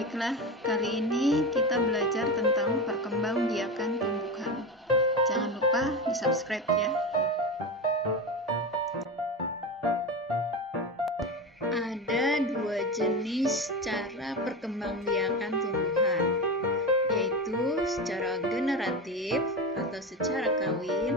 Baiklah, kali ini kita belajar tentang perkembangbiakan tumbuhan. Jangan lupa di-subscribe ya. Ada dua jenis cara perkembangbiakan tumbuhan, yaitu secara generatif atau secara kawin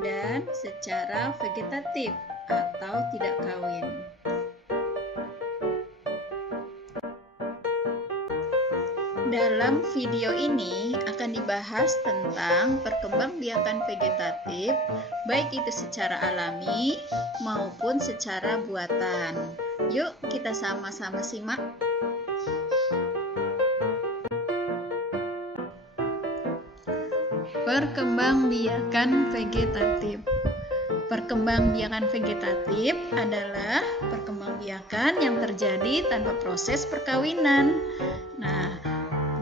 dan secara vegetatif atau tidak kawin. Dalam video ini akan dibahas tentang perkembangbiakan vegetatif, baik itu secara alami maupun secara buatan. Yuk kita sama-sama simak. Perkembangbiakan vegetatif. Perkembangbiakan vegetatif adalah perkembangbiakan yang terjadi tanpa proses perkawinan.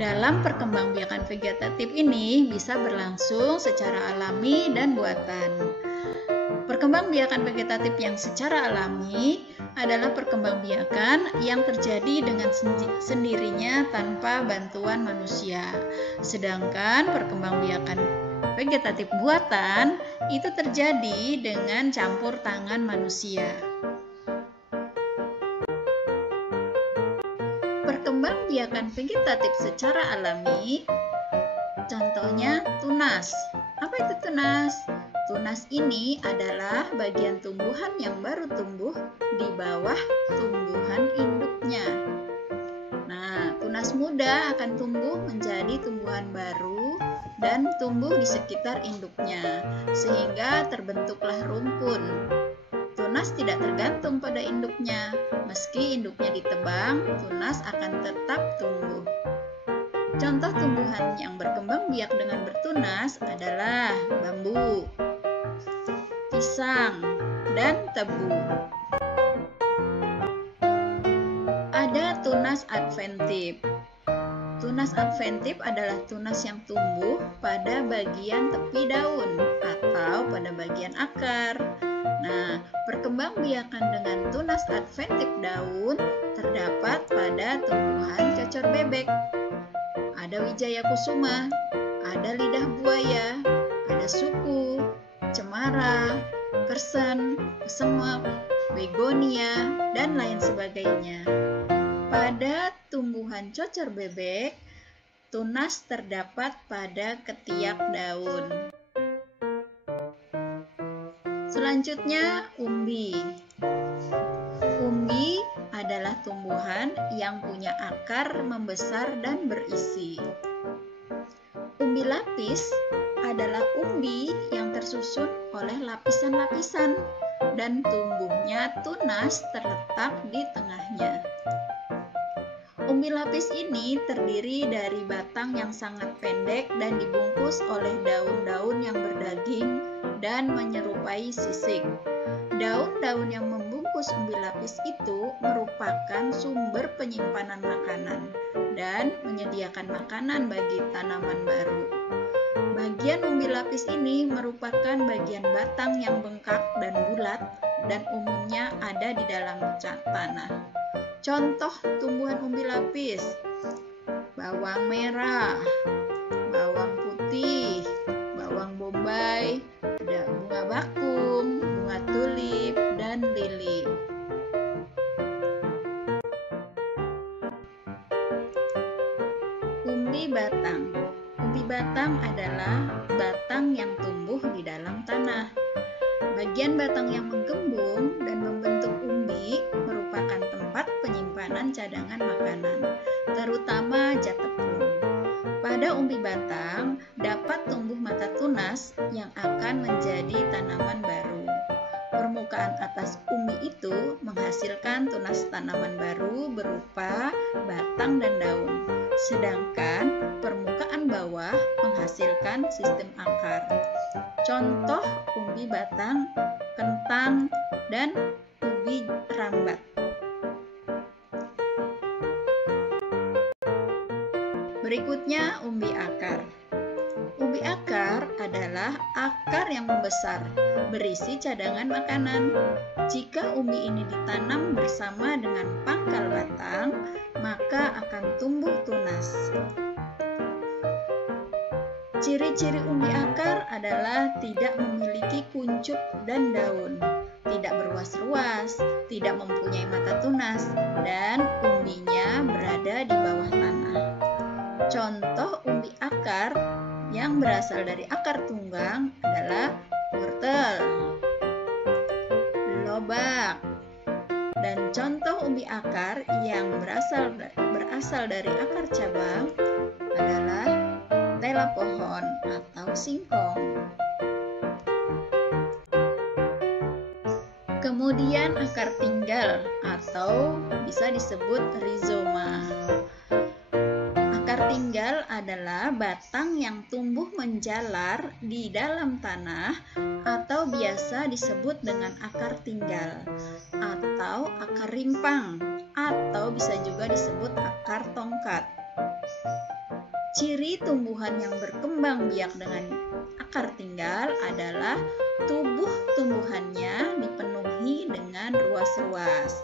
Dalam perkembangbiakan vegetatif ini bisa berlangsung secara alami dan buatan. Perkembangbiakan vegetatif yang secara alami adalah perkembangbiakan yang terjadi dengan sendirinya tanpa bantuan manusia. Sedangkan perkembangbiakan vegetatif buatan itu terjadi dengan campur tangan manusia. Perkembangbiakan vegetatif secara alami, contohnya tunas. Apa itu tunas? Tunas ini adalah bagian tumbuhan yang baru tumbuh di bawah tumbuhan induknya. Tunas muda akan tumbuh menjadi tumbuhan baru dan tumbuh di sekitar induknya, sehingga terbentuklah rumpun. Tunas tidak tergantung pada induknya. Meski induknya ditebang, tunas akan tetap tumbuh. Contoh tumbuhan yang berkembang biak dengan bertunas adalah bambu, pisang, dan tebu. Ada tunas adventif. Tunas adventif adalah tunas yang tumbuh pada bagian tepi daun atau pada bagian akar. Perkembangbiakan dengan tunas adventif daun terdapat pada tumbuhan cocor bebek. Ada wijaya kusuma, ada lidah buaya, ada suku, cemara, kersen, kesemek, begonia, dan lain sebagainya. Pada tumbuhan cocor bebek, tunas terdapat pada ketiak daun. Selanjutnya, umbi. Umbi adalah tumbuhan yang punya akar membesar dan berisi. Umbi lapis adalah umbi yang tersusun oleh lapisan-lapisan dan tumbuhnya tunas terletak di tengahnya. Umbi lapis ini terdiri dari batang yang sangat pendek dan dibungkus oleh daun-daun yang berdaging dan menyerupai sisik. Daun-daun yang membungkus umbi lapis itu merupakan sumber penyimpanan makanan dan menyediakan makanan bagi tanaman baru. Bagian umbi lapis ini merupakan bagian batang yang bengkak dan bulat dan umumnya ada di dalam tanah. Contoh tumbuhan umbi lapis: bawang merah, bawang putih, bawang bombay, ada bunga bakung, bunga tulip, dan lili. Umbi batang. Umbi batang adalah batang yang tumbuh di dalam tanah. Bagian batang yang menggembung dan membentuk umbi merupakan tempat penyimpanan cadangan makanan, terutama jat tepung. Pada umbi batang dapat tumbuh mata tunas yang akan menjadi tanaman baru. Permukaan atas umbi itu menghasilkan tunas tanaman baru berupa batang dan daun, sedangkan permukaan bawah menghasilkan sistem akar. Contoh umbi batang, kentang, dan ubi rambat. Berikutnya, umbi akar. Umbi akar adalah akar yang membesar, berisi cadangan makanan. Jika umbi ini ditanam bersama dengan pangkal batang, maka akan akan tumbuh tunas. Ciri-ciri umbi akar adalah tidak memiliki kuncup dan daun, tidak berruas-ruas, tidak mempunyai mata tunas, dan umbinya berada di bawah tanah. Contoh umbi akar yang berasal dari akar tunggang adalah wortel, lobak, dan contoh umbi akar yang berasal dari akar cabang adalah tela pohon atau singkong. Kemudian akar tinggal atau bisa disebut rizoma. Akar tinggal adalah batang yang tumbuh menjalar di dalam tanah atau biasa disebut dengan akar tinggal atau akar rimpang atau bisa juga disebut akar tongkat. Ciri tumbuhan yang berkembang biak dengan akar tinggal adalah tubuh tumbuhannya dipenuhi dengan ruas-ruas.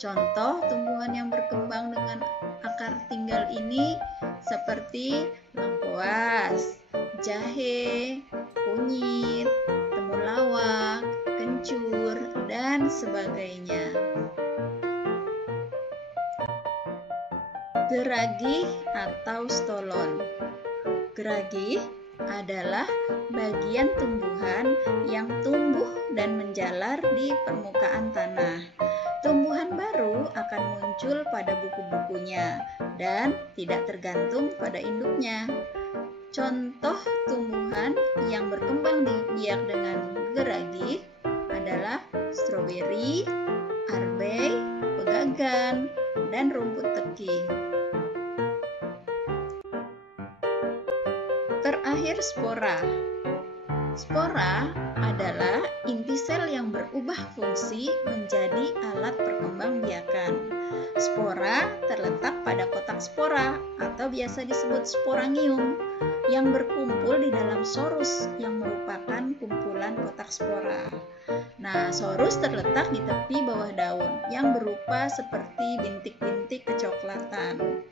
Contoh tumbuhan yang berkembang dengan akar tinggal ini seperti lengkuas, jahe, kunyit, temulawak, kencur, dan sebagainya. Geragih atau stolon. Geragih adalah bagian tumbuhan yang tumbuh dan menjalar di permukaan tanah. Tumbuhan baru akan muncul pada buku-bukunya dan tidak tergantung pada induknya. Contoh tumbuhan yang berkembang biak dengan geragih adalah stroberi, arbei, pegagan, dan rumput teki. Terakhir, spora. Spora adalah inti sel yang berubah fungsi menjadi alat perkembangbiakan. Spora terletak pada kotak spora atau biasa disebut sporangium yang berkumpul di dalam sorus yang merupakan kumpulan kotak spora. Nah, sorus terletak di tepi bawah daun yang berupa seperti bintik-bintik kecoklatan.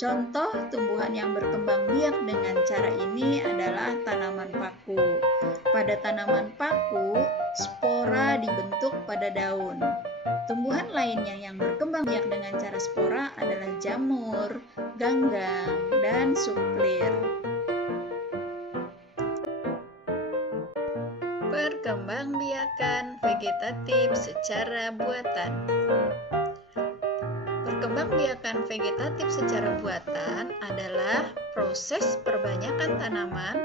Contoh tumbuhan yang berkembang biak dengan cara ini adalah tanaman paku. Pada tanaman paku, spora dibentuk pada daun. Tumbuhan lainnya yang berkembang biak dengan cara spora adalah jamur, ganggang, dan suplir. Perkembangbiakan vegetatif secara buatan. Perkembangbiakan vegetatif secara buatan adalah proses perbanyakan tanaman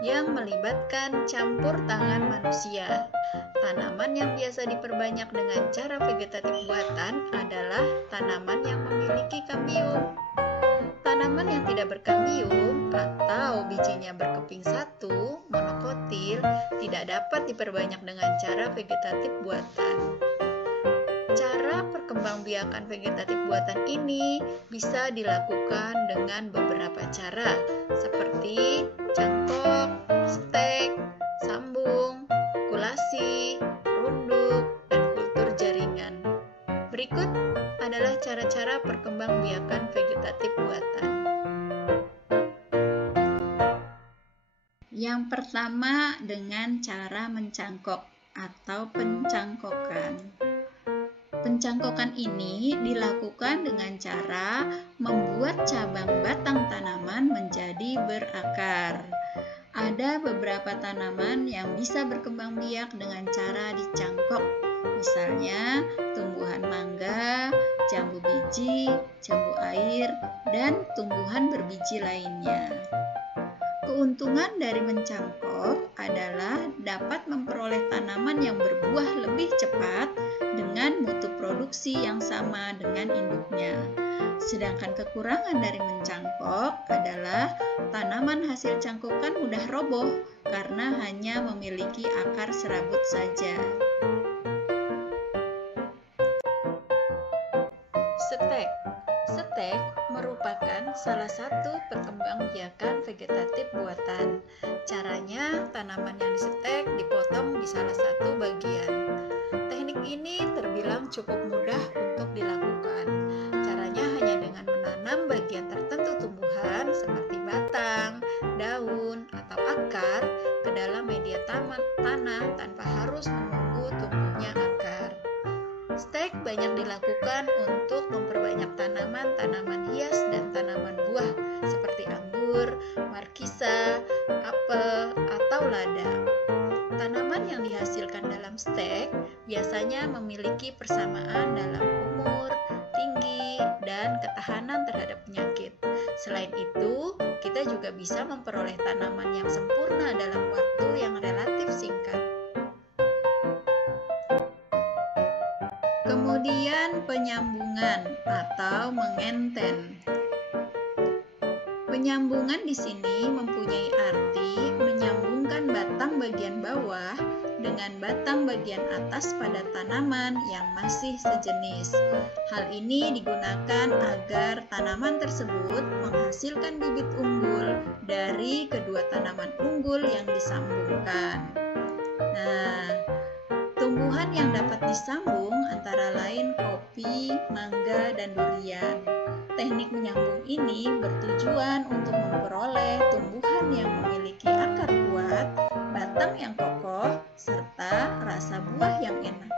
yang melibatkan campur tangan manusia. Tanaman yang biasa diperbanyak dengan cara vegetatif buatan adalah tanaman yang memiliki kambium. Tanaman yang tidak berkambium atau bijinya berkeping satu, monokotil, tidak dapat diperbanyak dengan cara vegetatif buatan. Cara perkembangbiakan vegetatif buatan ini bisa dilakukan dengan beberapa cara, seperti cangkok, stek, sambung, kulasi, runduk, dan kultur jaringan. Berikut adalah cara-cara perkembangbiakan vegetatif buatan. Yang pertama dengan cara mencangkok atau pencangkokan. Pencangkokan ini dilakukan dengan cara membuat cabang batang tanaman menjadi berakar. Ada beberapa tanaman yang bisa berkembang biak dengan cara dicangkok, misalnya tumbuhan mangga, jambu biji, jambu air, dan tumbuhan berbiji lainnya. Keuntungan dari mencangkok adalah dapat memperoleh tanaman yang berbuah lebih cepat dengan mutu produksi yang sama dengan induknya. Sedangkan kekurangan dari mencangkok adalah tanaman hasil cangkokan mudah roboh karena hanya memiliki akar serabut saja. Stek. Stek merupakan salah satu perkembangbiakan vegetatif buatan. Caranya, tanaman yang disetek dipotong di salah satu bagian. Teknik ini terbilang cukup mudah untuk dilakukan. Caranya hanya dengan tanaman hias dan tanaman buah seperti anggur, markisa, apel, atau lada. Tanaman yang dihasilkan dalam stek biasanya memiliki persamaan dalam umur, tinggi, dan ketahanan terhadap penyakit. Selain itu, kita juga bisa memperoleh tanaman yang sempurna dalam waktu yang relatif singkat. Kemudian penyambungan atau mengenten. Penyambungan di sini mempunyai arti menyambungkan batang bagian bawah dengan batang bagian atas pada tanaman yang masih sejenis. Hal ini digunakan agar tanaman tersebut menghasilkan bibit unggul dari kedua tanaman unggul yang disambungkan. Nah, tumbuhan yang dapat disambung antara lain kopi, mangga, dan durian. Teknik menyambung ini bertujuan untuk memperoleh tumbuhan yang memiliki akar kuat, batang yang kokoh, serta rasa buah yang enak.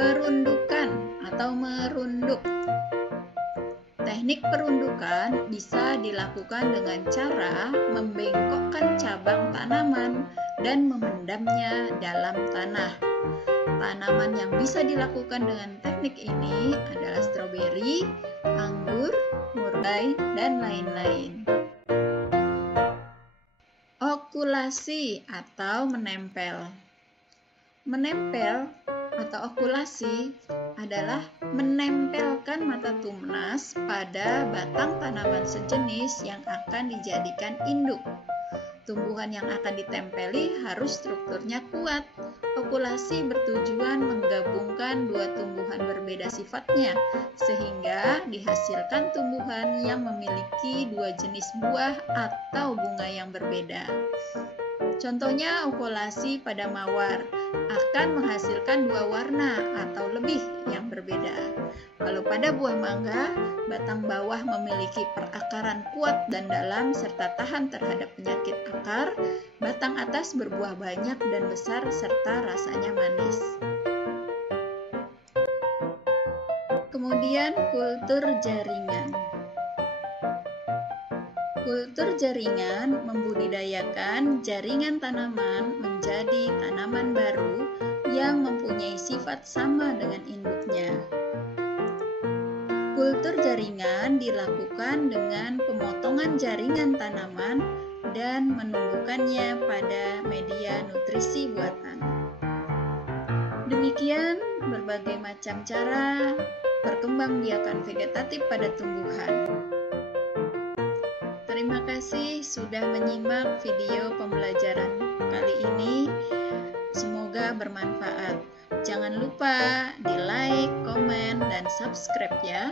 Perundukan atau merunduk. Teknik perundukan bisa dilakukan dengan cara membengkokkan cabang tanaman dan memendamnya dalam tanah. Tanaman yang bisa dilakukan dengan teknik ini adalah stroberi, anggur, murai, dan lain-lain. Okulasi atau menempel. Menempel atau okulasi adalah menempelkan mata tunas pada batang tanaman sejenis yang akan dijadikan induk. Tumbuhan yang akan ditempeli harus strukturnya kuat. Okulasi bertujuan menggabungkan dua tumbuhan berbeda sifatnya, sehingga dihasilkan tumbuhan yang memiliki dua jenis buah atau bunga yang berbeda. Contohnya okulasi pada mawar akan menghasilkan dua warna atau lebih yang berbeda. Kalau pada buah mangga, batang bawah memiliki perakaran kuat dan dalam serta tahan terhadap penyakit akar, batang atas berbuah banyak dan besar serta rasanya manis. Kemudian kultur jaringan. Kultur jaringan membudidayakan jaringan tanaman menjadi tanaman baru yang mempunyai sifat sama dengan induknya. Kultur jaringan dilakukan dengan pemotongan jaringan tanaman dan menumbuhkannya pada media nutrisi buatan. Demikian berbagai macam cara perkembangbiakan vegetatif pada tumbuhan. Terima kasih sudah menyimak video pembelajaran kali ini. Semoga bermanfaat. Jangan lupa di like, komen, dan subscribe ya.